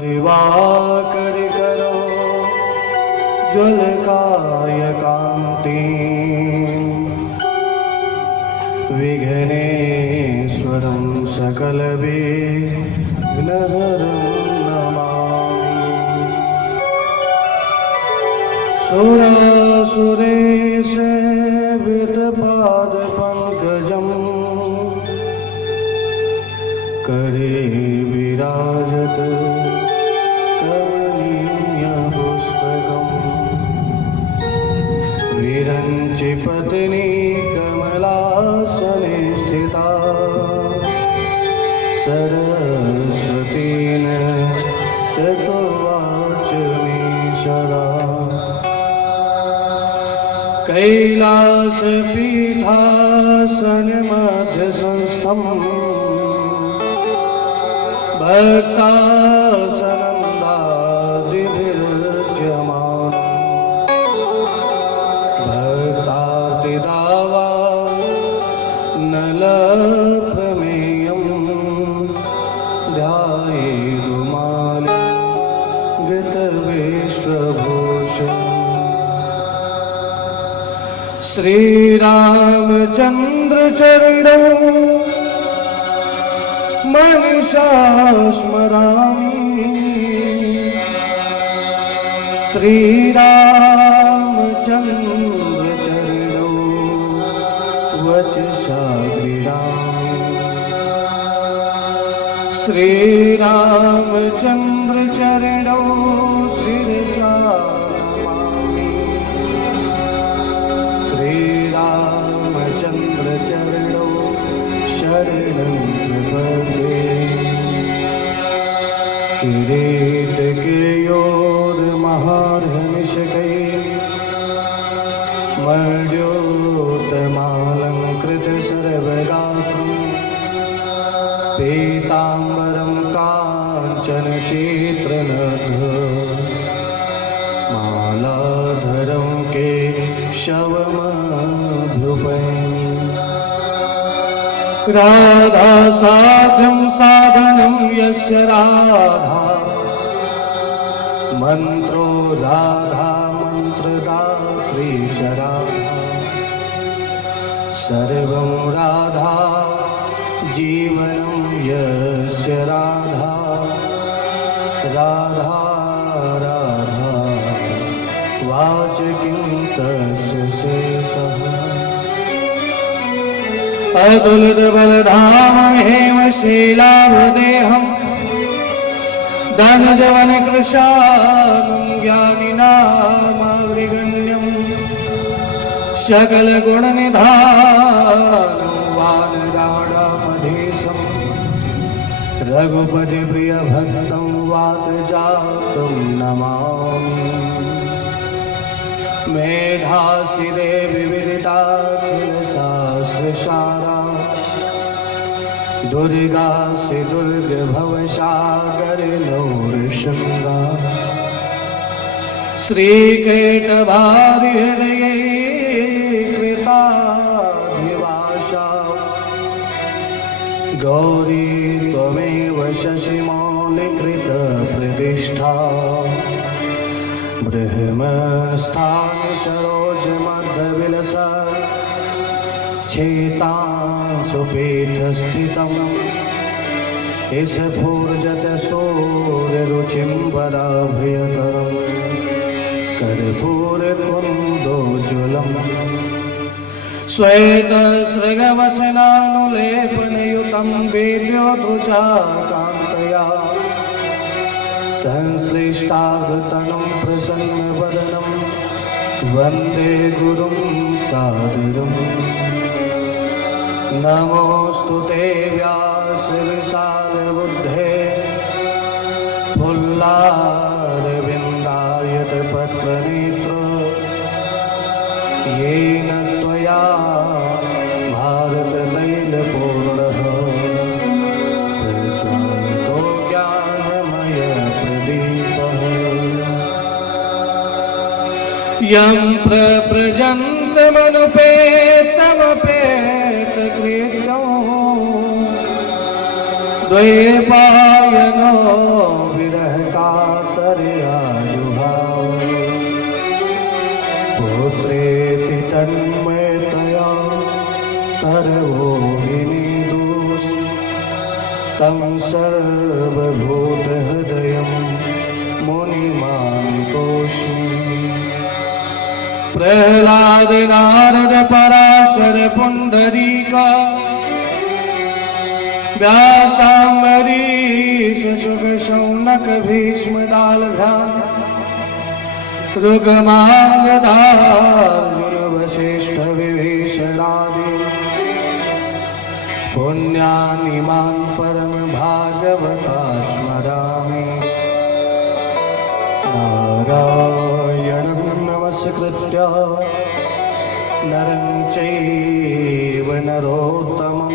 दिवाकर करो ज्वलकाय कांति विघ्नेश्वरं सकल विघ्नहरं नमामि। सुरासुरेश विदपाद पंकजं करे विराजत विरंचि पत्नी कमलासने स्थिता सरस्वतीन ततो वाचमीशरा कैलास पीठासन मध्य संस्थम भक्तासनंदादिभिर्जमान भक्तातिदावा नलप्रमेयं ध्यायेदुमालि गतवेश्वभूषणम्। श्रीरामचंद्र चरणौ मनसा स्मरामि। श्रीरामचंद्र चरणौ वचसा क्रीडामि। श्रीरामचंद्र चरणौ शिरसा नमामि। श्रीरामचंद्र चरणौ शरणं प्रपद्ये। किरीट केयोर महार्हनिशकै मर्योतमालंकृत सर्वगात्रं पीताम्बरं काञ्चन चित्रनथ मालाधरं केशवमभ्युपैमि। राधा साध्यं साधनं यस्य राधा मंत्रो राधा मंत्रदात्री च राधा सर्वं राधा जीवनं यस्य राधा राधा राधा वाच किं तस्य शेषः। अतुलित बलधाम हेमशीलाभदेहं धनजवन कृशानं ज्ञानिनामाग्रिगण्यं सकल गुणनिधानं वानराणामधीशं रघुपति प्रिय भक्तं वातजातं नमामि। मेधासि देवी विदिताखिल शास्त्रसारा दुर्गासि दुर्गभवसागर लौरशृंगा श्रीकेटभारिहृदये कृताधिवासा गौरी त्वमेव शशिमौलिकृत प्रतिष्ठा ब्रह्मस्थान सरोज मध्यविलसा छेतांशुपीठ स्थितं स्फूर्जत सूर्यरुचिम्बराभयकरं कर्पूरकुन्दोज्ज्वलं श्वेतसृगवसनानुलेपनयुतं वीर्योद्धृजा कान्तया संश्लिष्टार्धतनं प्रसन्नवदनं वन्दे गुरुं सादरम्। नमोऽस्तु ते व्यास विशालबुद्धे फुल्लारविन्दायत पत्रनेत्र येन त्वया भारततैलपूर्णः प्रज्वलितो ज्ञानमयप्रदीपः। यं प्रव्रजन्तमनुपेतमपेतकृत्यं द्वैपायनो विरह तन्मयतया तरवो विनिदुष तं सर्वभूतहृदयं मुनिमानतोऽस्मि। प्रह्लाद नारद पराशर पुंडरीका व्यासाम्बरीश शुक शौनक भीष्म दालभ्याम ऋगमांगदार्जुन वसिष्ठ विभीषणादि पुण्यानिमां परम भागवता स्मरामि। नारायणं नमस्कृत्य नरं चैव नरोत्तमं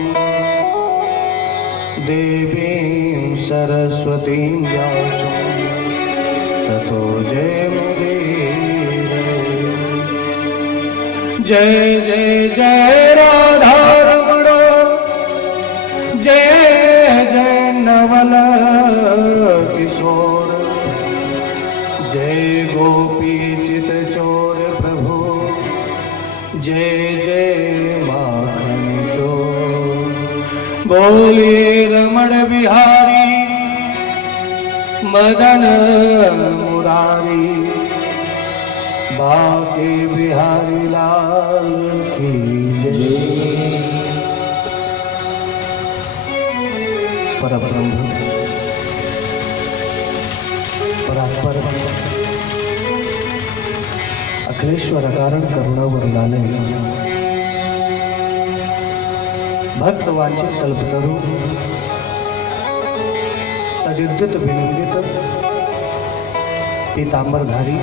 देवीं सरस्वतीं व्यासं ततो जयमुदीरये। जय जय जय राधा रमण जय जय नवल किशोर जय गोपी चित चोर प्रभु जय जय माखन चोर। बोले रमण बिहारी मदन मुरारी बाके बिहारी लाल की जय। परब्रह्म परात्पर अखिलेश्वर अकारण करुणा वरदालय भक्त वांछित कल्पतरु तदिद्युत विनिंदित पीतांबरधारी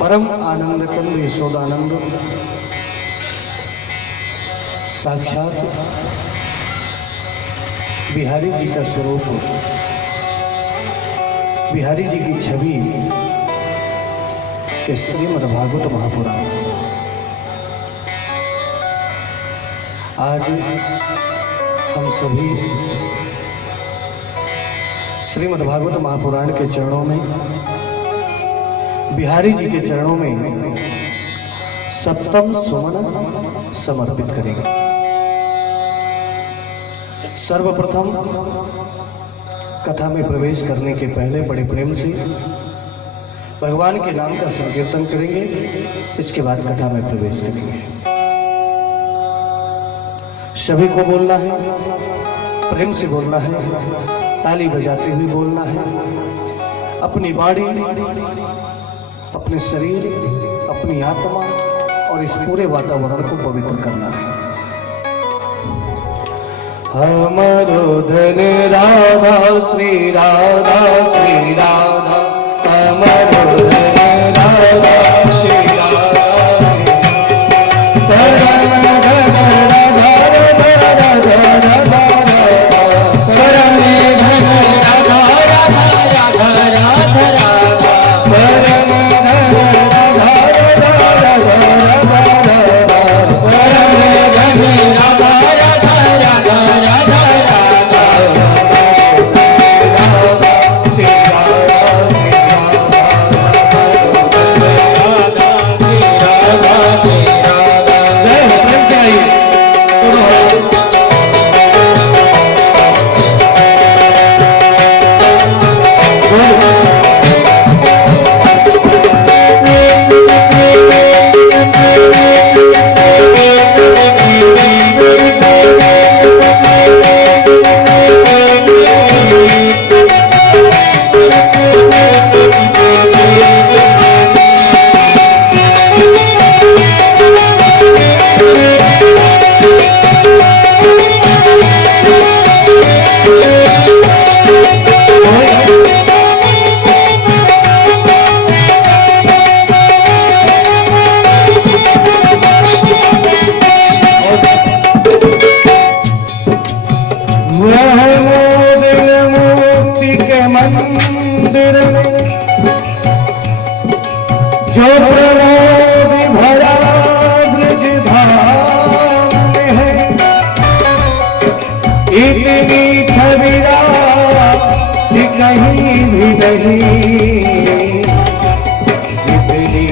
परम आनंद कंद यशोदानंद साक्षात बिहारी जी का स्वरूप बिहारी जी की छवि के श्रीमद्भागवत महापुराण आज हम सभी श्रीमद्भागवत महापुराण के चरणों में बिहारी जी के चरणों में सप्तम सुमन समर्पित करेंगे। सर्वप्रथम कथा में प्रवेश करने के पहले बड़े प्रेम से भगवान के नाम का संकीर्तन करेंगे, इसके बाद कथा में प्रवेश करेंगे। सभी को बोलना है, प्रेम से बोलना है, ताली बजाते हुए बोलना है। अपनी वाणी, अपने शरीर, अपनी आत्मा और इस पूरे वातावरण को पवित्र करना है। हमारो धन राधा श्री राधा श्री राधा हमारो धन राधा श्री राधा परम धन राधा राधा राधा राधा परम धन राधा राधा राधा राधा राधा परम धन राधा राधा राधा राधा परम धन राधा राधा राधा जो प्रमोद भरा ब्रज धाम है, इतनी छविरा कहीं भी नहीं, जितनी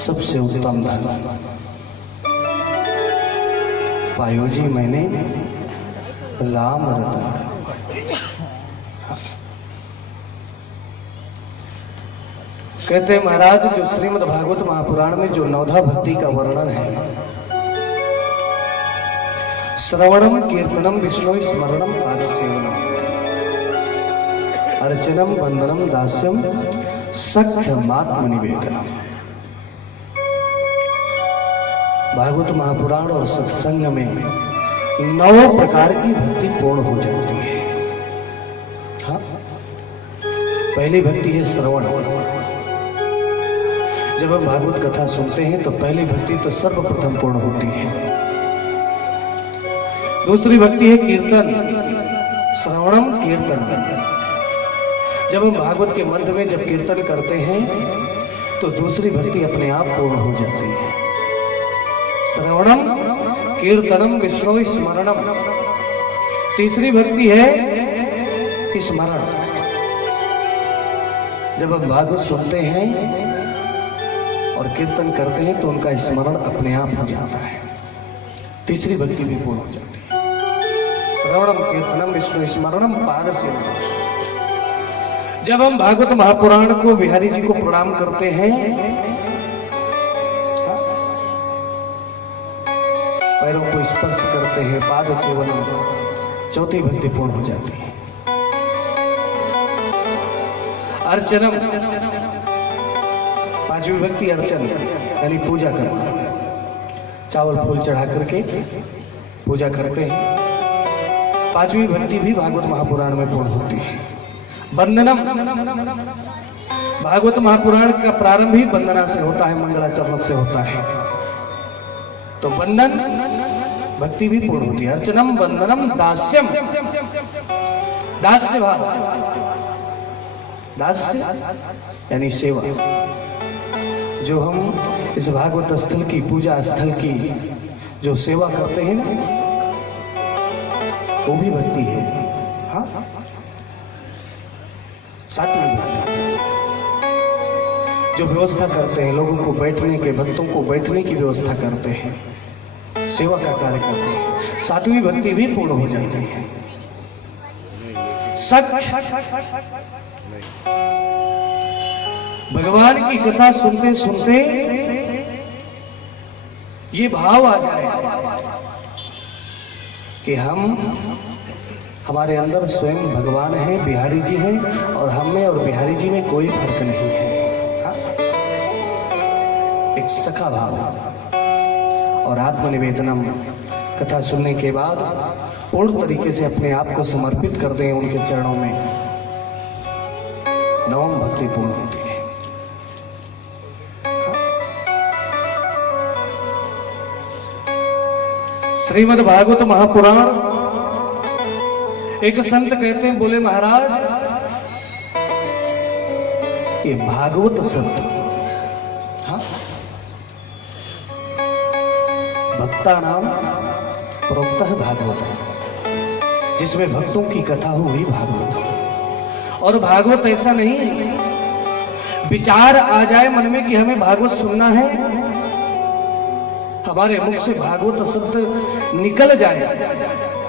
सबसे उत्तम धन पायो जी मैंने राम रतन। कहते हैं महाराज, जो श्रीमद् भागवत महापुराण में जो नवधा भक्ति का वर्णन है, श्रवणम कीर्तनम विष्णु स्मरणम पादसेवनम अर्चनम वंदनम दास्यम सख्यमात्म निवेदनम। भागवत महापुराण और सत्संग में 9 प्रकार की भक्ति पूर्ण हो जाती है। हाँ, पहली भक्ति है श्रवण। जब हम भागवत कथा सुनते हैं तो पहली भक्ति तो सर्वप्रथम पूर्ण होती है। दूसरी भक्ति है कीर्तन, श्रवणम कीर्तन। जब हम भागवत के मंत्र में जब कीर्तन करते हैं तो दूसरी भक्ति अपने आप पूर्ण हो जाती है। श्रवणम कीर्तनम विष्णु स्मरणम। तीसरी भक्ति है स्मरण। जब हम भागवत सुनते हैं और कीर्तन करते हैं तो उनका स्मरण अपने आप हो जाता है। तीसरी भक्ति भी पूर्ण हो जाती है। श्रवणम कीर्तनम विष्णु स्मरणम पादसेवनम। जब हम भागवत महापुराण को बिहारी जी को प्रणाम करते हैं, पैरों को स्पर्श करते हैं, पाद सेवन चौथी भक्ति पूर्ण हो जाती है। अर्चनम, पांचवी भक्ति अर्चन यानी पूजा करना, चावल फूल चढ़ा करके पूजा करते हैं। पांचवी भक्ति भी भागवत महापुराण में पूर्ण होती है। वंदनम, भागवत महापुराण का प्रारंभ ही वंदना से होता है, मंगलाचरण से होता है, तो वंदन भक्ति भी पूर्ण होती है। अर्चनम वंदनम दास्यम, दास्य भाव, दास्य यानी सेवा। जो हम इस भागवत स्थल की, पूजा स्थल की जो सेवा करते हैं ना, वो भी भक्ति है। हाँ, सातवीं भक्ति जो व्यवस्था करते हैं, लोगों को बैठने के, भक्तों को बैठने की व्यवस्था करते हैं, सेवा का कार्य करते हैं, सातवीं भक्ति भी पूर्ण हो जाती है। सख, भगवान की कथा सुनते सुनते ये भाव आ जाए कि हमारे अंदर स्वयं भगवान है, बिहारी जी हैं, और हम में और बिहारी जी में कोई फर्क नहीं है। हाँ? एक सखा भाव और आत्मनिवेदनम, कथा सुनने के बाद पूर्ण तरीके से अपने आप को समर्पित कर दें उनके चरणों में, नवम भक्ति पूर्ण होती है। श्रीमद् भागवत महापुराण, एक संत कहते हैं, बोले महाराज ये भागवत शब्द, हाँ, भक्ता नाम प्रोक्त है भागवत, जिसमें भक्तों की कथा हो वही भागवत। और भागवत ऐसा नहीं है विचार आ जाए मन में कि हमें भागवत सुनना है, हमारे मुख से भागवत शब्द निकल जाए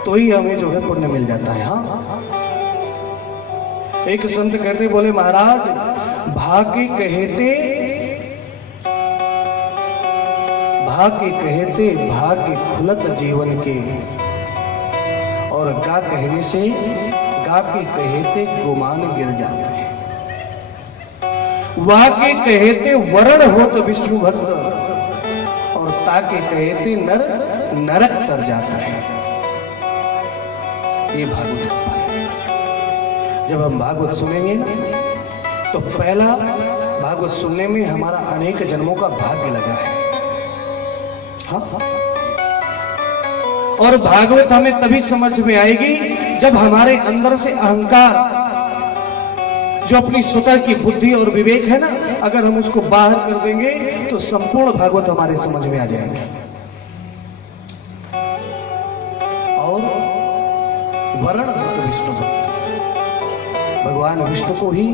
तो ही हमें जो है पुण्य मिल जाता है। हाँ, एक संत कहते, बोले महाराज भाग्य कहते भाग्य खुलत जीवन के, और गा कहने से गा के कहते गुमान गिर जाते हैं। वाके कहते वरण होत विष्णु भक्त, और ताके कहते नर नरक तर जाता है। ये भागवत है। जब हम भागवत सुनेंगे तो पहला भागवत सुनने में हमारा अनेक जन्मों का भाग्य लगा है। हाँ? और भागवत हमें तभी समझ में आएगी जब हमारे अंदर से अहंकार, जो अपनी स्वतः की बुद्धि और विवेक है ना, अगर हम उसको बाहर कर देंगे तो संपूर्ण भागवत हमारे समझ में आ जाएगी। और वरण भक्त विष्णु भक्त, भगवान विष्णु को ही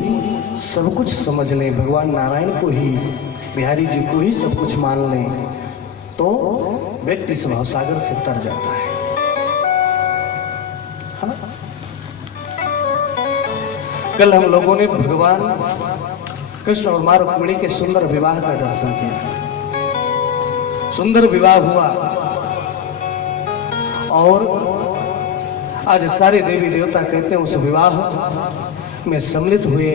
सब कुछ समझ लें, भगवान नारायण को ही, बिहारी जी को ही सब कुछ मान लें, तो व्यक्ति स्वभाव सागर से तर जाता है। हाँ? कल हम लोगों ने भगवान कृष्ण और मां रुक्मिणी के सुंदर विवाह का दर्शन किया। सुंदर विवाह हुआ और आज सारे देवी देवता कहते हैं उस विवाह में सम्मिलित हुए,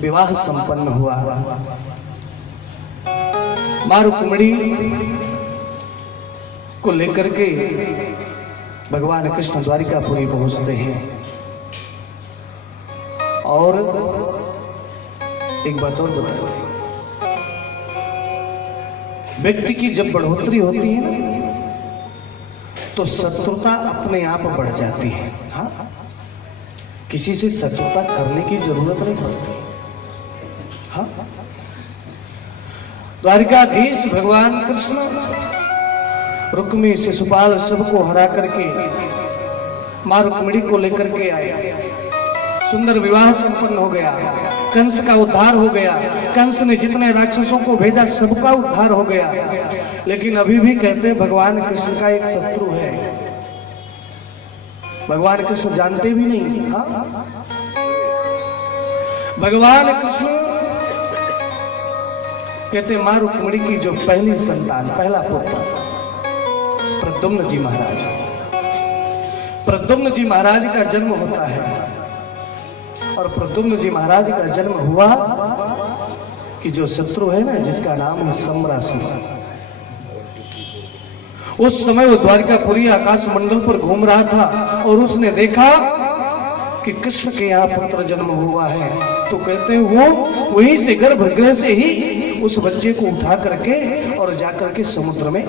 विवाह संपन्न हुआ। मां रुक्मिणी को लेकर के भगवान कृष्ण द्वारिकापुरी पहुंचते हैं। और एक बात और बताते हैं, व्यक्ति की जब बढ़ोतरी होती है ना, तो शत्रुता अपने आप बढ़ जाती है। हाँ, किसी से शत्रुता करने की जरूरत नहीं पड़ती। हाँ, द्वारिकाधीश भगवान कृष्ण रुक्मी शिशुपाल सबको हरा करके मां रुक्मिणी को लेकर के आए। सुंदर विवाह संपन्न हो गया, कंस का उद्धार हो गया, कंस ने जितने राक्षसों को भेजा सबका उद्धार हो गया। लेकिन अभी भी कहते हैं भगवान कृष्ण का एक शत्रु है, भगवान कृष्ण जानते भी नहीं। हाँ? भगवान कृष्ण कहते मां रुक्मिणी की जो पहली संतान, पहला पुत्र प्रद्युम्न जी महाराज, प्रद्युम्न जी महाराज का जन्म होता है। और प्रद्युम्न जी महाराज का जन्म हुआ कि जो शत्रु है ना, जिसका नाम है सम्रासुर, उस समय वो द्वारिकापुरी आकाश मंडल पर घूम रहा था और उसने देखा कि कृष्ण के यहाँ पुत्र जन्म हुआ है। तो कहते हैं वो वहीं से गर्भगृह से ही उस बच्चे को उठा करके और जाकर के समुद्र में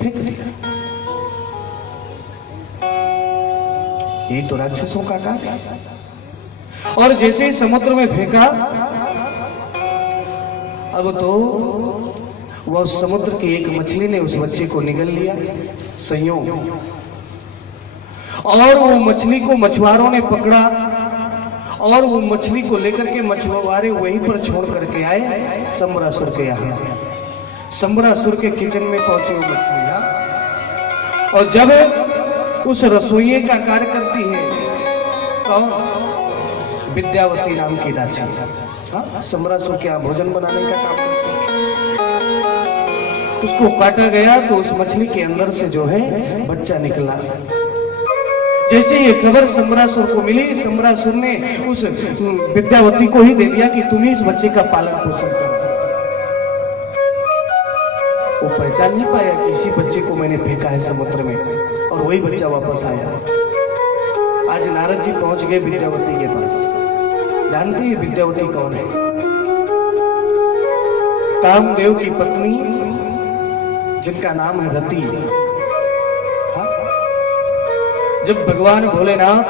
फेंक दिया। ये तो राक्षसों का काम। और जैसे ही समुद्र में फेंका, अब तो वह समुद्र की एक मछली ने उस बच्चे को निगल लिया, संयोग। और वो मछली को मछुआरों ने पकड़ा और वो मछली को लेकर के मछुआरे वहीं पर छोड़ करके आए सम्रासुर के यहाँ। सम्रासुर के किचन में पहुंचे वो मछलियां, और जब उस रसोइये का कार्य करती है तो विद्यावती नाम की दासी, सम्रासुर के यहाँ भोजन बनाने का काम करती है। उसको काटा गया तो उस मछली के अंदर से जो है बच्चा निकला। जैसे ये खबर सम्रासुर को मिली, सम्रासुर ने उस विद्यावती को ही दे दिया कि तुम ही इस बच्चे का पालन पोषण करो। वो पहचान नहीं पाया कि इसी बच्चे को मैंने फेंका है समुद्र में, और वही बच्चा वापस आया। आज नारद जी पहुंच गए विद्यावती के पास। जानते हैं विद्यावती कौन है? कामदेव की पत्नी, जिनका नाम है रति। जब भगवान भोलेनाथ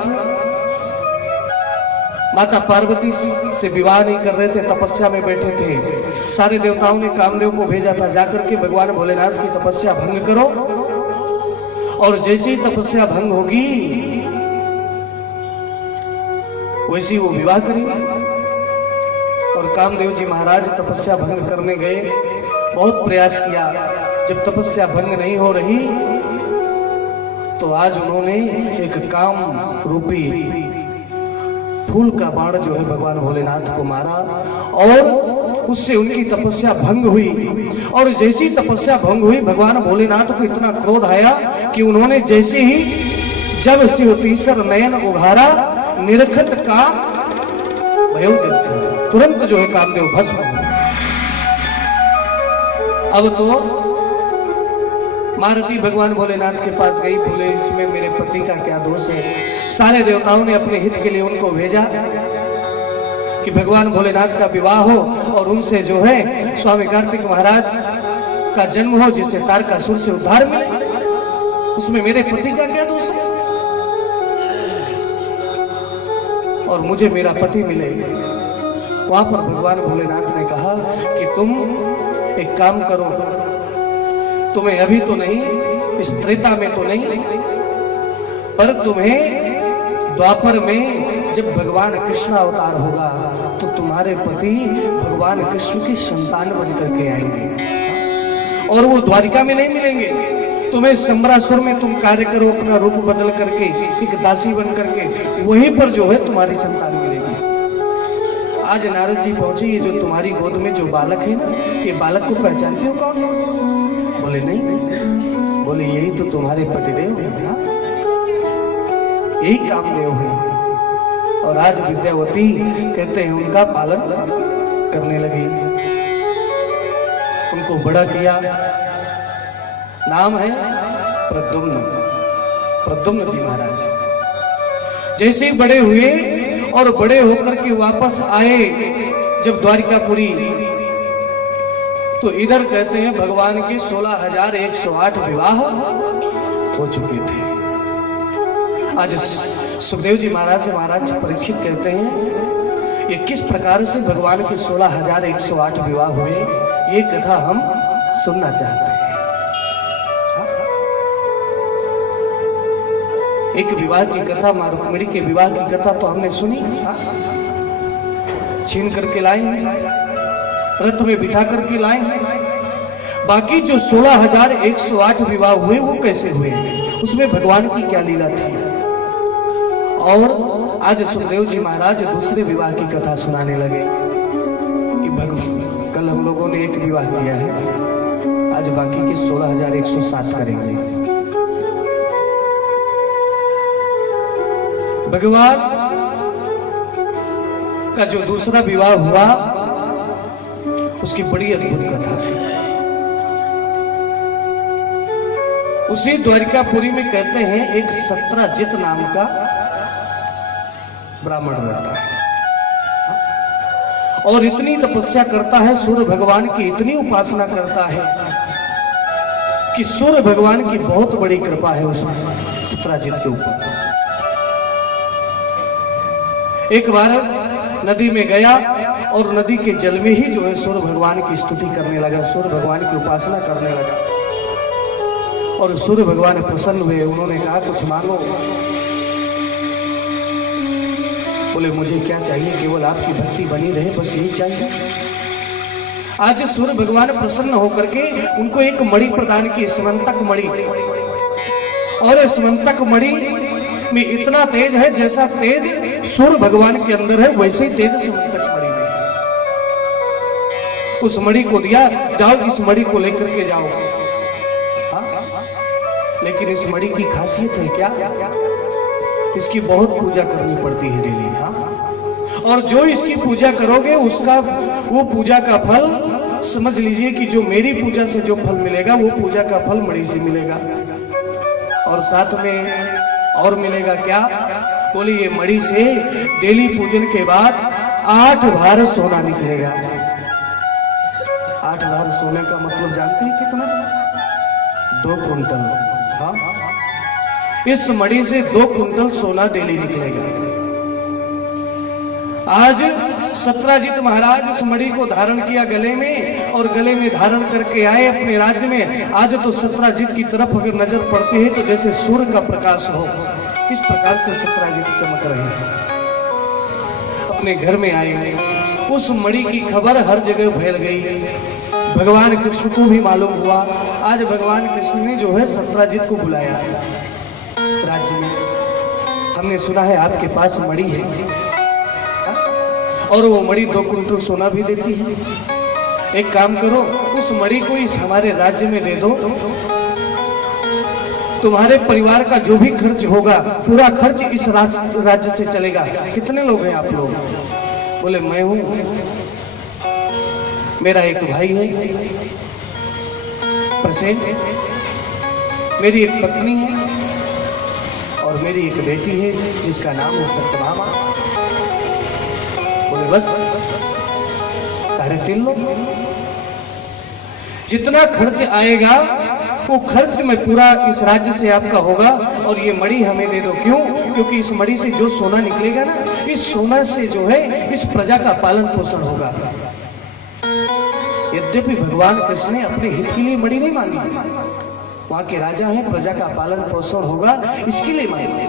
माता पार्वती से विवाह नहीं कर रहे थे, तपस्या में बैठे थे, सारे देवताओं ने कामदेव को भेजा था जाकर के भगवान भोलेनाथ की तपस्या भंग करो। और जैसे ही तपस्या भंग होगी वैसे वो विवाह करेंगे। और कामदेव जी महाराज तपस्या भंग करने गए, बहुत प्रयास किया, जब तपस्या भंग नहीं हो रही तो आज उन्होंने एक काम रूपी फूल का बाण जो है भगवान भोलेनाथ को मारा, और उससे उनकी तपस्या भंग हुई। और जैसी तपस्या भंग हुई, भगवान भोलेनाथ को इतना क्रोध आया कि उन्होंने जैसे ही जब शिव तीसर नयन उघारा, निरखत का भयो जल, तुरंत जो है कामदेव भस्म हो। अब तो मारुति भगवान भोलेनाथ के पास गई, बोले इसमें मेरे पति का क्या दोष है? सारे देवताओं ने अपने हित के लिए उनको भेजा कि भगवान भोलेनाथ का विवाह हो और उनसे जो है स्वामी कार्तिक महाराज का जन्म हो, जिससे तारकासुर से उद्धार मिले। उसमें मेरे पति का क्या दोष है? और मुझे मेरा पति मिले। वहां पर भगवान भोलेनाथ ने कहा कि तुम एक काम करो, तुम्हें अभी तो नहीं, इस त्रेता में तो नहीं, पर तुम्हें द्वापर में जब भगवान कृष्ण अवतार होगा तो तुम्हारे पति भगवान कृष्ण की संतान बनकर के आएंगे और वो द्वारिका में नहीं मिलेंगे। तुम्हें सम्रासुर में तुम कार्य करो, अपना रूप बदल करके एक दासी बन करके, वहीं पर जो है तुम्हारी संतान मिलेगी। आज नारद जी पहुंचे, ये जो तुम्हारी गोद में जो बालक है ना, ये बालक को पहचानते हो कौन है? बोले नहीं। बोले यही तो तुम्हारे पतिदेव है, यही कामदेव है। और आज विद्यावती कहते हैं उनका पालन करने लगी, उनको बड़ा किया। नाम है प्रद्युम्न, प्रद्युम्न जी महाराज। जैसे ही बड़े हुए और बड़े होकर के वापस आए जब द्वारिकापुरी, तो इधर कहते हैं भगवान के 16,108 विवाह हो चुके थे। आज सुखदेव जी महाराज से महाराज परीक्षित कहते हैं ये किस प्रकार से भगवान के 16,108 विवाह हुए, ये कथा हम सुनना चाहते हैं। एक विवाह की कथा, मां रुक्मिणी के विवाह की कथा तो हमने सुनी, छीन करके लाए, रथ में बिठा करके लाए। बाकी जो 16,108 विवाह हुए वो कैसे हुए, उसमें भगवान की क्या लीला थी। और आज सुखदेव जी महाराज दूसरे विवाह की कथा सुनाने लगे कि भगवान कल हम लोगों ने एक विवाह किया है, आज बाकी के 16,107 करेंगे। भगवान का जो दूसरा विवाह हुआ उसकी बड़ी अद्भुत कथा है। उसी द्वारिकापुरी में कहते हैं एक सत्रजित नाम का ब्राह्मण रहता है और इतनी तपस्या करता है, सूर्य भगवान की इतनी उपासना करता है कि सूर्य भगवान की बहुत बड़ी कृपा है उस सत्रजित के ऊपर। एक बार नदी में गया और नदी के जल में ही जो है सूर्य भगवान की स्तुति करने लगा, सूर्य भगवान की उपासना करने लगा और सूर्य भगवान प्रसन्न हुए। उन्होंने कहा कुछ मांगो। बोले मुझे क्या चाहिए, केवल आपकी भक्ति बनी रहे, बस यही चाहिए। आज सूर्य भगवान प्रसन्न होकर के उनको एक मणि प्रदान की, स्मंतक मणि। और स्मंतक मणि में इतना तेज है, जैसा तेज सूर्य भगवान के अंदर है वैसे ही तेज स्मंतक मणि में। उस मणि को दिया, जाओ इस मणि को लेकर के जाओ। लेकिन इस मणि की खासियत है क्या, इसकी बहुत पूजा करनी पड़ती है डेली। और जो इसकी पूजा करोगे उसका वो पूजा का फल समझ लीजिए कि जो मेरी पूजा से जो फल मिलेगा वो पूजा का फल मणि से मिलेगा। और साथ में और मिलेगा क्या, बोले ये मणि से डेली पूजन के बाद 8 भार सोना निकलेगा। 8 भार सोने का मतलब जानते हैं कितना? 2 कुंटल। हाँ, इस मणि से 2 कुंटल सोना डेली निकलेगा। आज सत्रजित महाराज उस मणि को धारण किया गले में और गले में धारण करके आए अपने राज्य में। आज तो सत्रजित की तरफ अगर नजर पड़ती है तो जैसे सूर्य का प्रकाश हो, इस प्रकार से सत्रजित चमक रहे हैं। अपने घर में आए, उस मणि की खबर हर जगह फैल गई। भगवान कृष्ण को भी मालूम हुआ। आज भगवान कृष्ण ने जो है सत्रजित को बुलाया राज्य में। हमने सुना है आपके पास मणि है और वो मणि 2 कुंटल सोना भी देती है। एक काम करो, उस मणि को इस हमारे राज्य में दे दो, तुम्हारे परिवार का जो भी खर्च होगा पूरा खर्च इस राज्य से चलेगा। कितने लोग हैं आप लोग? बोले मैं हूं, मेरा एक भाई है प्रसेन, मेरी एक पत्नी है और मेरी एक बेटी है जिसका नाम है सत्यभामा। बोले बस 3.5 लोग। जितना खर्च आएगा वो खर्च में पूरा इस राज्य से आपका होगा और ये मणि हमें दे दो। क्यों? क्योंकि इस मणि से जो सोना निकलेगा ना, इस सोना से जो है इस प्रजा का पालन पोषण होगा। यद्यपि भगवान कृष्ण ने अपने हित के लिए मणि नहीं मांगी, वहां के राजा हैं, प्रजा का पालन पोषण होगा इसके लिए मांगी।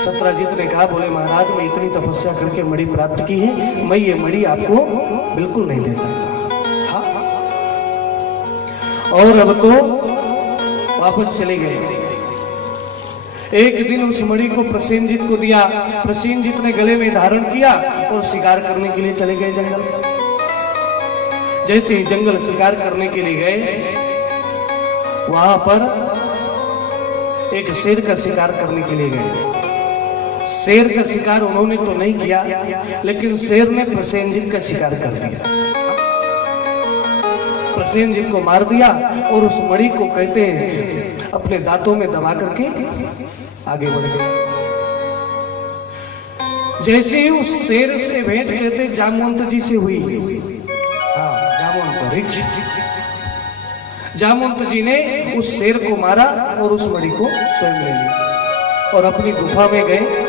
सत्रजित ने कहा बोले महाराज मैं इतनी तपस्या करके मणि प्राप्त की है, मैं ये मणि आपको बिल्कुल नहीं दे सकता। हाँ? और अब तो वापस चले गए। एक दिन उस मणि को प्रसेनजीत को दिया। प्रसेनजीत ने गले में धारण किया और शिकार करने के लिए चले गए जंगल। जैसे ही जंगल शिकार करने के लिए गए, वहां पर एक शेर का शिकार करने के लिए गए। शेर का शिकार उन्होंने तो नहीं किया, लेकिन शेर ने प्रसेनजीत का शिकार कर दिया। प्रसेनजीत को मार दिया और उस मणि को कहते हैं अपने दांतों में दबा करके आगे बढ़ गए। जैसे ही उस शेर से भेंट कहते जामवंत जी से हुई। हाँ, जामवंत ऋक्ष जामवंत जी ने उस शेर को मारा और उस मणि को स्वयं ले लिया और अपनी गुफा में गए।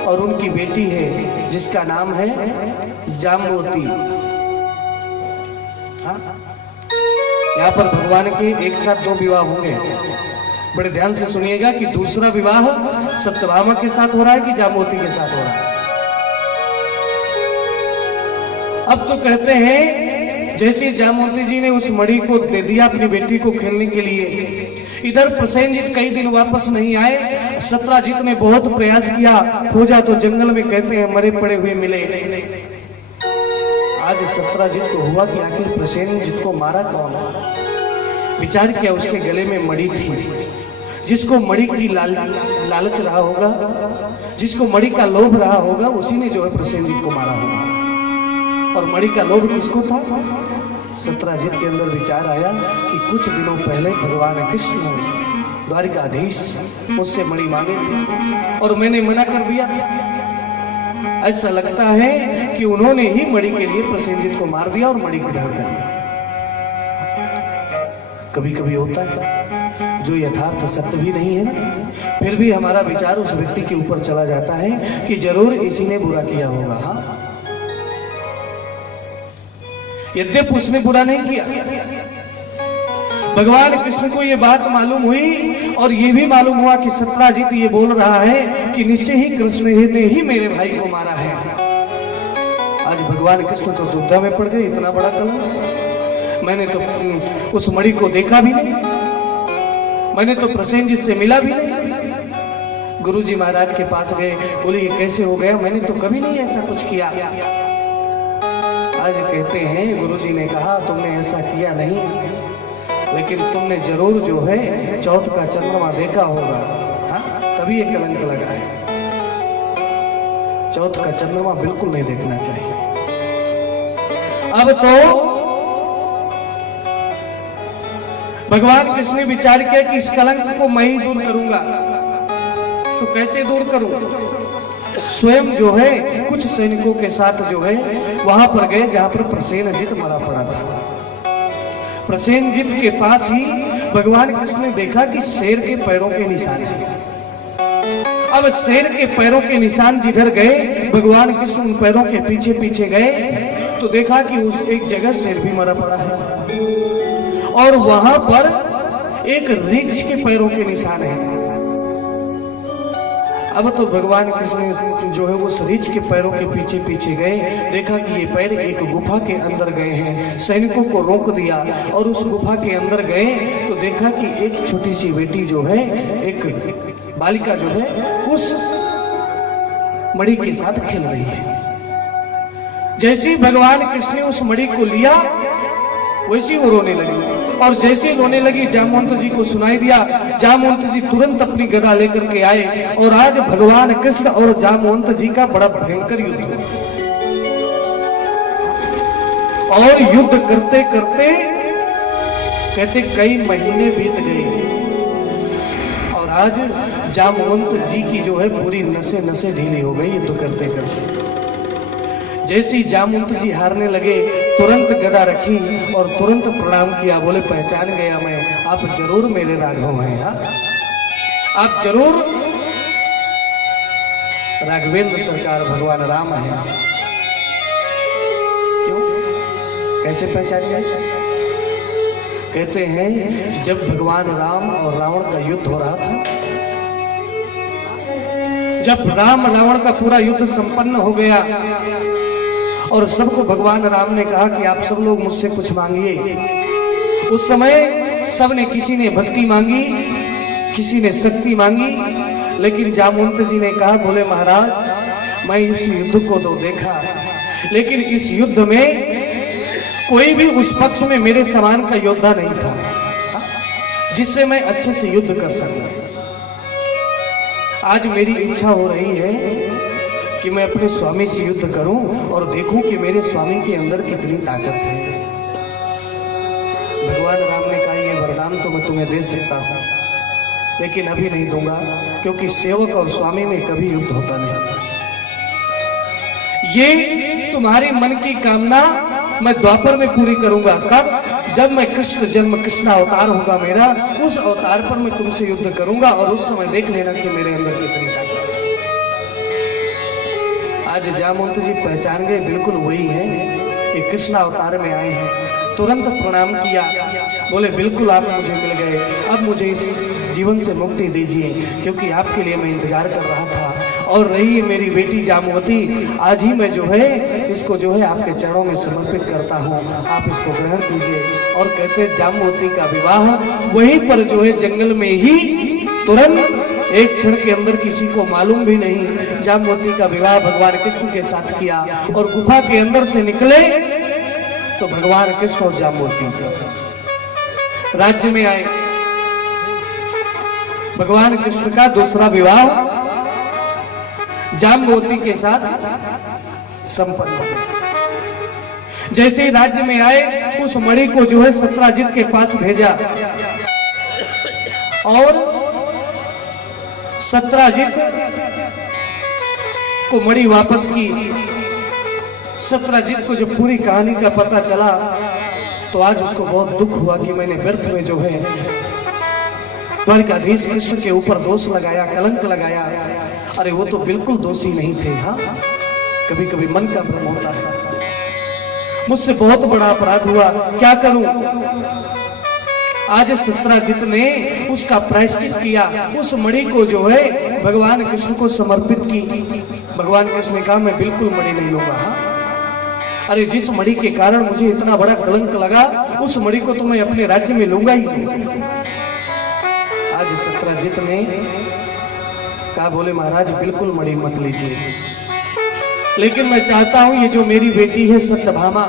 और उनकी बेटी है जिसका नाम है जाम्बवती। यहाँ पर भगवान के एक साथ 2 विवाह होंगे। बड़े ध्यान से सुनिएगा कि दूसरा विवाह सत्यभामा के साथ हो रहा है कि जाम्बवती के साथ हो रहा है। अब तो कहते हैं जैसे जामवंती जी ने उस मणि को दे दिया अपनी बेटी को खेलने के लिए, इधर प्रसेनजीत कई दिन वापस नहीं आए सत्राजित ने बहुत प्रयास किया, खोजा तो जंगल में कहते हैं मरे पड़े हुए मिले। आज सत्राजित को हुआ कि आखिर प्रसेनजित को मारा कौन। विचार किया, उसके गले में मणि थी, जिसको मणि की लालच रहा होगा, जिसको मणि का लोभ रहा होगा, उसी ने जो है प्रसेनजित को मारा होगा। और मणि का लोभ किसको था? सत्राजित के अंदर विचार आया कि कुछ दिनों पहले भगवान कृष्ण द्वारिकाधीश मुझसे मणि मांगे थे और मैंने मना कर दिया था। ऐसा लगता है कि उन्होंने ही मणि के लिए प्रसेनजित को मार दिया और मणि ग्रहण कर लिया। कभी कभी होता है जो यथार्थ सत्य भी नहीं है ना, फिर भी हमारा विचार उस व्यक्ति के ऊपर चला जाता है कि जरूर इसी ने बुरा किया होगा। हाँ, यद्यपि उसने बुरा नहीं किया। भगवान कृष्ण को यह बात मालूम हुई और यह भी मालूम हुआ कि सत्राजित ये बोल रहा है कि निश्चय ही कृष्ण ने ही मेरे भाई को मारा है। आज भगवान कृष्ण तो दुविधा में पड़ गए, इतना बड़ा कलंक। मैंने तो उस मणि को देखा भी नहीं, मैंने तो प्रसेनजित से मिला भी नहीं। गुरुजी महाराज के पास गए, बोले ये कैसे हो गया, मैंने तो कभी नहीं ऐसा कुछ किया। आज कहते हैं गुरुजी ने कहा तुमने ऐसा किया नहीं, लेकिन तुमने जरूर जो है चौथ का चंद्रमा देखा होगा। हाँ, तभी ये कलंक लगा है। चौथ का चंद्रमा बिल्कुल नहीं देखना चाहिए। अब तो भगवान कृष्ण ने विचार किया कि इस कलंक को मैं ही दूर करूंगा। तो कैसे दूर करूं? स्वयं जो है कुछ सैनिकों के साथ जो है वहां पर गए जहां पर प्रसेनजित मरा पड़ा था। प्रसेनजित के पास ही भगवान कृष्ण ने देखा कि शेर के पैरों के निशान हैं। अब शेर के पैरों के निशान जिधर गए, भगवान कृष्ण उन पैरों के पीछे पीछे गए तो देखा कि उस एक जगह शेर भी मरा पड़ा है और वहां पर एक रीछ के पैरों के निशान है। अब तो भगवान कृष्ण जो है वो रीछ के पैरों के पीछे पीछे गए, देखा कि ये पैर एक गुफा के अंदर गए हैं। सैनिकों को रोक दिया और उस गुफा के अंदर गए तो देखा कि एक छोटी सी बेटी जो है, एक बालिका जो है उस मणि के साथ खेल रही है। जैसे ही भगवान कृष्ण ने उस मणि को लिया वैसे वो रोने लगी और जैसे रोने लगी जामवंत जी को सुनाई दिया। जामवंत जी तुरंत अपनी गदा लेकर के आए और आज भगवान कृष्ण और जामवंत जी का बड़ा भयंकर युद्ध हुआ। और युद्ध करते करते कहते कई महीने बीत गए और आज जामवंत जी की जो है पूरी नसें नसें ढीली हो गई युद्ध करते करते। जैसे ही जामवंत जी हारने लगे तुरंत गदा रखी और तुरंत प्रणाम किया, बोले पहचान गया मैं, आप जरूर मेरे राघव हैं। आप जरूर राघवेंद्र सरकार भगवान राम हैं। क्यों, कैसे पहचान गया? कहते हैं जब भगवान राम और रावण का युद्ध हो रहा था, जब राम रावण का पूरा युद्ध संपन्न हो गया और सबको भगवान राम ने कहा कि आप सब लोग मुझसे कुछ मांगिए। उस समय सबने, किसी ने भक्ति मांगी, किसी ने शक्ति मांगी, लेकिन जामवंत जी ने कहा, बोले महाराज मैं इस युद्ध को तो देखा, लेकिन इस युद्ध में कोई भी उस पक्ष में मेरे समान का योद्धा नहीं था जिससे मैं अच्छे से युद्ध कर सकता। आज मेरी इच्छा हो रही है कि मैं अपने स्वामी से युद्ध करूं और देखूं कि मेरे स्वामी के अंदर कितनी ताकत है। भगवान राम ने कहा ये वरदान तो मैं तुम्हें दे सकता हूं, लेकिन अभी नहीं दूंगा, क्योंकि सेवक और स्वामी में कभी युद्ध होता नहीं। ये तुम्हारी मन की कामना मैं द्वापर में पूरी करूंगा। कब? जब मैं कृष्ण जन्म, कृष्ण अवतार होगा मेरा, उस अवतार पर मैं तुमसे युद्ध करूंगा और उस समय देख लेना कि मेरे अंदर कितनी ताकत है। आज जामवंत जी पहचान गए, बिल्कुल वही है, ये कृष्ण अवतार में आए हैं। तुरंत प्रणाम किया, बोले बिल्कुल आप मुझे मिल गए, अब मुझे इस जीवन से मुक्ति दीजिए, क्योंकि आपके लिए मैं इंतजार कर रहा था। और रही मेरी बेटी जामवती, आज ही मैं जो है इसको जो है आपके चरणों में समर्पित करता हूँ, आप इसको ग्रहण कीजिए। और कहते जामवती का विवाह वहीं पर जो है जंगल में ही तुरंत एक क्षण के अंदर किसी को मालूम भी नहीं जाम्बवती का विवाह भगवान कृष्ण के साथ किया और गुफा के अंदर से निकले तो भगवान कृष्ण और जाम्बवती राज्य में आए। भगवान कृष्ण का दूसरा विवाह जाम्बवती के साथ संपन्न हो गया। जैसे ही राज्य में आए उस मणि को जो है सत्राजित के पास भेजा और सत्राजित को मणि वापस की। सत्राजित को जब पूरी कहानी का पता चला तो आज उसको बहुत दुख हुआ कि मैंने व्यर्थ में जो है द्वारकाधीश कृष्ण के ऊपर दोष लगाया, कलंक लगाया। अरे वो तो बिल्कुल दोषी नहीं थे। हाँ, कभी कभी मन का भ्रम होता है। मुझसे बहुत बड़ा अपराध हुआ, क्या करूं? आज सत्राजित ने उसका प्रायश्चित किया, उस मणि को जो है भगवान कृष्ण को समर्पित की। भगवान कृष्ण ने कहा मैं बिल्कुल मणि नहीं लूंगा। हाँ? अरे जिस मणि के कारण मुझे इतना बड़ा कलंक लगा उस मणि को तो मैं अपने राज्य में लूंगा ही नहीं। आज सत्राजित ने कहा बोले महाराज बिल्कुल मणि मत लीजिए, लेकिन मैं चाहता हूं ये जो मेरी बेटी है सत्यभामा,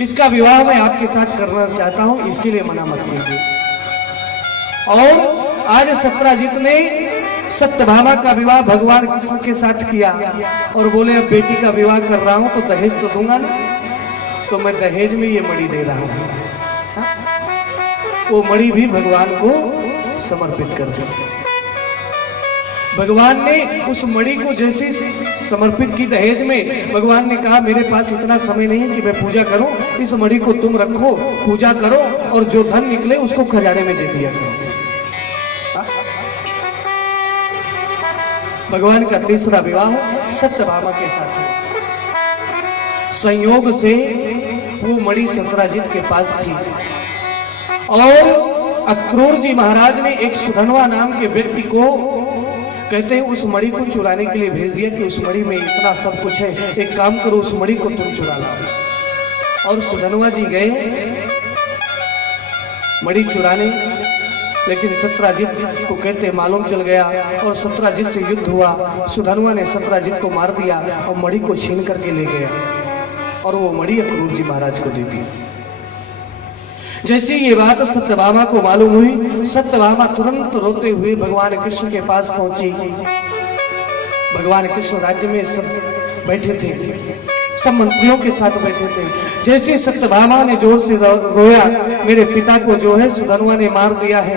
इसका विवाह मैं आपके साथ करना चाहता हूं, इसके लिए मना मत कीजिए। और आज सत्राजित ने सत्यभामा का विवाह भगवान कृष्ण के साथ किया और बोले अब बेटी का विवाह कर रहा हूं तो दहेज तो दूंगा ना, तो मैं दहेज में ये मणि दे रहा हूं। वो मणि भी भगवान को समर्पित कर दी। भगवान ने उस मणि को जैसे समर्पित की दहेज में, भगवान ने कहा मेरे पास इतना समय नहीं है कि मैं पूजा करूं, इस मणि को तुम रखो, पूजा करो और जो धन निकले उसको खजाने में दे दिया करो। भगवान का तीसरा विवाह सत्यभामा के साथ है। संयोग से वो मणि सत्राजित के पास थी और अक्रूर जी महाराज ने एक सुधनवा नाम के व्यक्ति को कहते हैं उस मणि को चुराने के लिए भेज दिया कि उस मणि में इतना सब कुछ है, एक काम करो उस मणि को तुम चुरा लो। और सुधनवा जी गए मणि चुराने, लेकिन सत्राजित को कहते मालूम चल गया और सत्राजित से युद्ध हुआ। सुधनवा ने सत्राजित को मार दिया और मणि को छीन करके ले गया और वो मणि अक्रूर जी महाराज को दे दी। जैसे ये बात सत्यभामा को मालूम हुई, सत्यभामा तुरंत रोते हुए भगवान कृष्ण के पास पहुंची। भगवान कृष्ण राज्य में सब बैठे थे, सब मंत्रियों के साथ बैठे थे। जैसे सत्यभामा ने जोर से रोया मेरे पिता को जो है सुधनवा ने मार दिया है।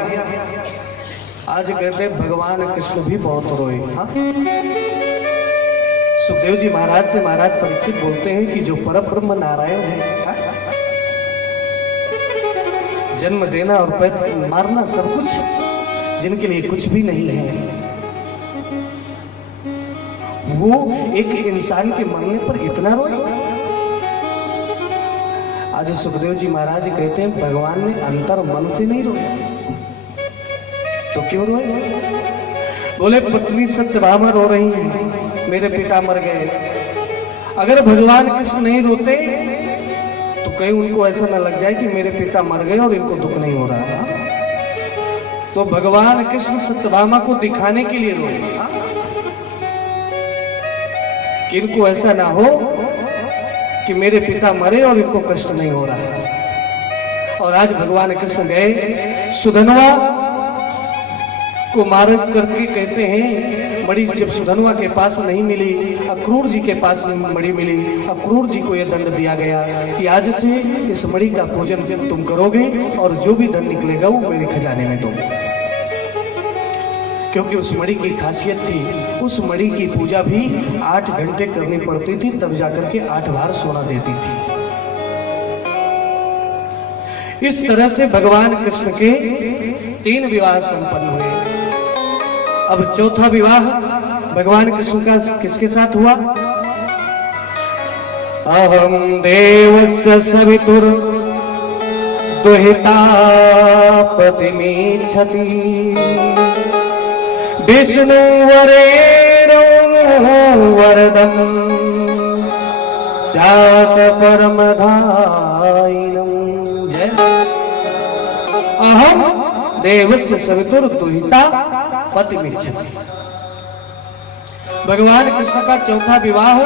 आज कहते भगवान कृष्ण भी बहुत रोए। हाँ? सुखदेव जी महाराज से महाराज परीक्षित बोलते हैं कि जो परब्रह्म नारायण है, जन्म देना और पैदा मारना सब कुछ, जिनके लिए कुछ भी नहीं है, वो एक इंसान के मरने पर इतना रोए। आज सुखदेव जी महाराज कहते हैं भगवान ने अंतर मन से नहीं रोए तो क्यों रोए? बोले पत्नी सत्यभामा रो रही है, मेरे पिता मर गए। अगर भगवान कृष्ण नहीं रोते तो कहीं उनको ऐसा ना लग जाए कि मेरे पिता मर गए और इनको दुख नहीं हो रहा। तो भगवान कृष्ण सत्यभामा को दिखाने के लिए रोए कि इनको ऐसा ना हो कि मेरे पिता मरे और इनको कष्ट नहीं हो रहा। और आज भगवान कृष्ण गए, सुधनवा को मार करके कहते हैं मणि जब सुधनवा के पास नहीं मिली, अक्रूर जी के पास मणि मिली। अक्रूर जी को यह दंड दिया गया कि आज से इस मणि का पूजन तुम करोगे और जो भी धन निकलेगा वो मेरे खजाने में दोगे। क्योंकि उस मणि की खासियत थी, उस मणि की पूजा भी 8 घंटे करनी पड़ती थी, तब जाकर के 8 बार सोना देती थी। इस तरह से भगवान कृष्ण के 3 विवाह संपन्न हुए। अब चौथा विवाह भगवान कृष्ण का किसके साथ हुआ? अहम देवस्य सवितुर दुहिता पतिमीच्छति विष्णु वरेणो वरदम सात परमधायिनम। जय। अहम देवस्य सवितुर दुहिता पतिमिच्छति। भगवान कृष्ण का चौथा विवाह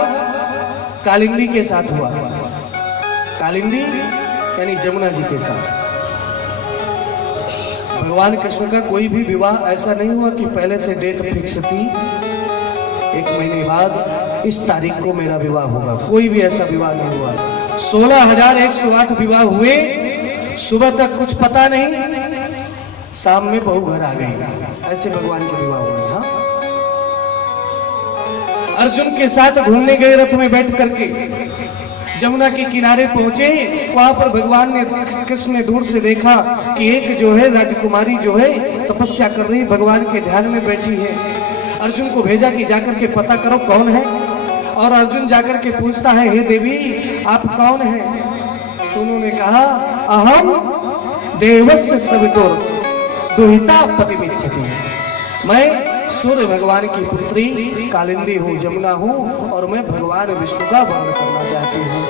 कालिंदी के साथ हुआ। कालिंदी यानी जमुना जी के साथ। भगवान कृष्ण का कोई भी विवाह ऐसा नहीं हुआ कि पहले से डेट फिक्स थी, 1 महीने बाद इस तारीख को मेरा विवाह होगा, कोई भी ऐसा विवाह नहीं हुआ। 16,108 विवाह हुए, सुबह तक कुछ पता नहीं, शाम में बहू घर आ गई, ऐसे भगवान के विवाह हुए। हाँ, अर्जुन के साथ घूमने गए रथ में बैठ करके, जमुना के किनारे पहुंचे, वहां पर भगवान ने कृष्ण ने दूर से देखा कि एक जो है राजकुमारी जो है तपस्या कर रही, भगवान के ध्यान में बैठी है। अर्जुन को भेजा कि जाकर के पता करो कौन है, और अर्जुन जाकर के पूछता है, हे देवी आप कौन हैं? तो उन्होंने कहा, अहम देवस्य सवितुर दुहिता पतिमिच्छति। मैं सूर्य भगवान की पुत्री कालिंदी हूँ, जमुना हूँ, और मैं भगवान विष्णु का वर्ण करना चाहती हूँ,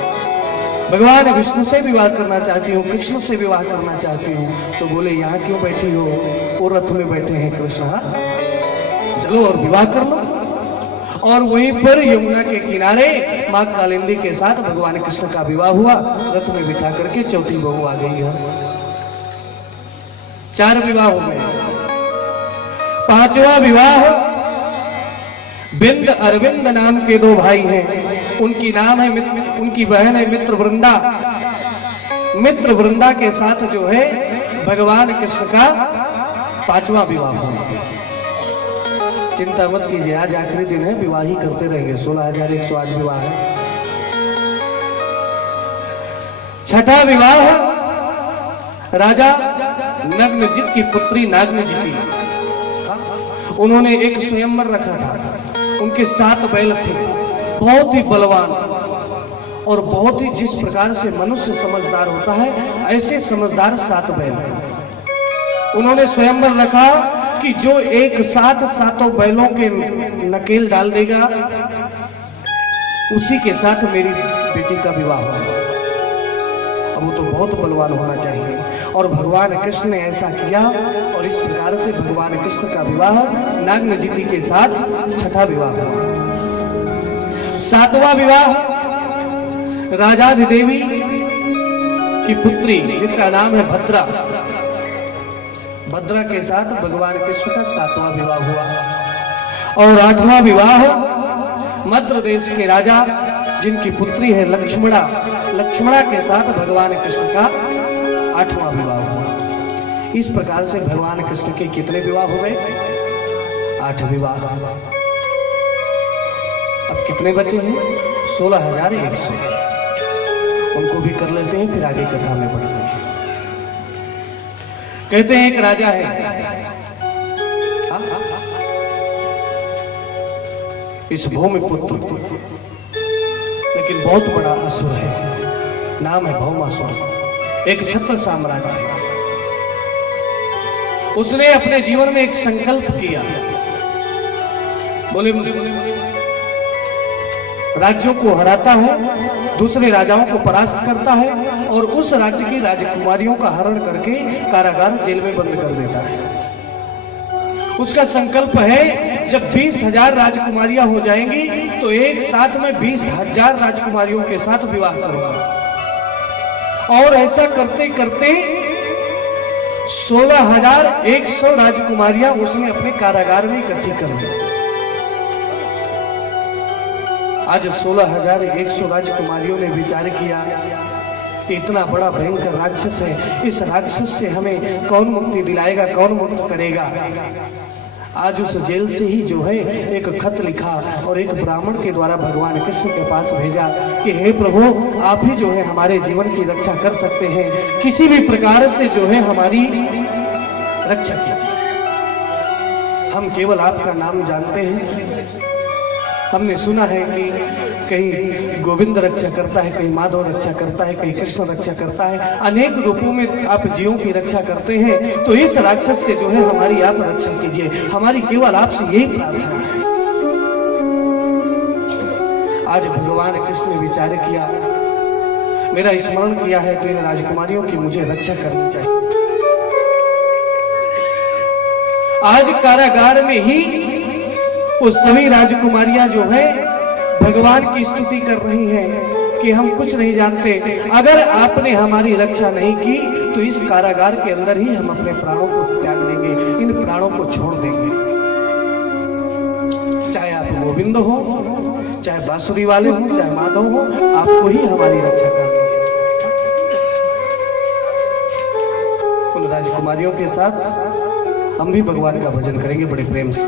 भगवान विष्णु से विवाह करना चाहती हूँ, कृष्ण से विवाह करना चाहती हूँ। तो बोले, यहाँ क्यों बैठी हो? वो रथ में बैठे हैं कृष्ण, चलो और विवाह कर लो। और वहीं पर यमुना के किनारे माँ कालिंदी के साथ भगवान कृष्ण का विवाह हुआ। रथ में बिठा करके चौथी बहू आ गई है। 4 विवाह हो गए। 5वां विवाह, बिंद अरविंद नाम के 2 भाई हैं, उनकी नाम है उनकी बहन है मित्र वृंदा। मित्र वृंदा के साथ जो है भगवान कृष्ण का 5वां विवाह हुआ। चिंता मत कीजिए, आज आखिरी दिन है, विवाह ही करते रहेंगे। 16,108 विवाह है। 6ठा विवाह राजा नग्नजित की पुत्री नागनजिती। उन्होंने एक स्वयंवर रखा था, उनके 7 बैल थे, बहुत ही बलवान, और बहुत ही जिस प्रकार से मनुष्य समझदार होता है, ऐसे समझदार 7 बैल थे। उन्होंने स्वयंवर रखा कि जो एक साथ 7 बैलों के नकेल डाल देगा, उसी के साथ मेरी बेटी का विवाह होगा। अब वो तो बहुत बलवान होना चाहिए, और भगवान कृष्ण ने ऐसा किया, और इस प्रकार से भगवान कृष्ण का विवाह नागनजिती के साथ 6ठा विवाह हुआ। 7वां विवाह राजाधिदेवी की पुत्री, जिनका नाम है भद्रा, भद्रा के साथ भगवान कृष्ण का 7वां विवाह हुआ। और 8वां विवाह मद्र देश के राजा, जिनकी पुत्री है लक्ष्मणा, लक्ष्मणा के साथ भगवान कृष्ण का 8वां विवाह हुआ। इस प्रकार से भगवान कृष्ण के कितने विवाह हो गए? 8 विवाह। अब कितने बचे हैं? 16,100। उनको भी कर लेते हैं, फिर आगे कथा में बढ़ते हैं। कहते हैं एक राजा है, इस भूमिपुत्र, लेकिन बहुत बड़ा असुर है, नाम है भौमासुर, एक छत्र साम्राज्य है। उसने अपने जीवन में एक संकल्प किया, बोले राज्यों को हराता है, दूसरे राजाओं को परास्त करता है, और उस राज्य की राजकुमारियों का हरण करके कारागार जेल में बंद कर देता है। उसका संकल्प है, जब 20,000 राजकुमारियां हो जाएंगी तो एक साथ में 20,000 राजकुमारियों के साथ विवाह करूंगा। और ऐसा करते करते 16,100 राजकुमारियां उसने अपने कारागार में इकट्ठी कर ली। आज 16,100 राजकुमारियों ने विचार किया, इतना बड़ा भयंकर राक्षस है, इस राक्षस से हमें कौन मुक्ति दिलाएगा, कौन मुक्त करेगा। आज उस जेल से ही जो है एक खत लिखा, और एक ब्राह्मण के द्वारा भगवान कृष्ण के पास भेजा कि हे प्रभु, आप ही जो है हमारे जीवन की रक्षा कर सकते हैं, किसी भी प्रकार से जो है हमारी रक्षा कीजिए। हम केवल आपका नाम जानते हैं, हमने सुना है कि कहीं गोविंद रक्षा करता है, कहीं माधव रक्षा करता है, कहीं कृष्ण रक्षा करता है, अनेक रूपों में आप जीवों की रक्षा करते हैं। तो इस राक्षस से जो है हमारी आप रक्षा कीजिए, हमारी केवल आपसे यही प्रार्थना है। आज भगवान कृष्ण ने विचार किया, मेरा स्मरण किया है तो इन राजकुमारियों की मुझे रक्षा करनी चाहिए। आज कारागार में ही वो सभी राजकुमारियां जो है भगवान की स्तुति कर रही हैं कि हम कुछ नहीं जानते, अगर आपने हमारी रक्षा नहीं की तो इस कारागार के अंदर ही हम अपने प्राणों को त्याग देंगे, इन प्राणों को छोड़ देंगे। चाहे आप गोविंद हो, चाहे बांसुरी वाले हो, चाहे माधव हो, आपको ही हमारी रक्षा करनी है। उन राजकुमारियों के साथ हम भी भगवान का भजन करेंगे बड़े प्रेम से।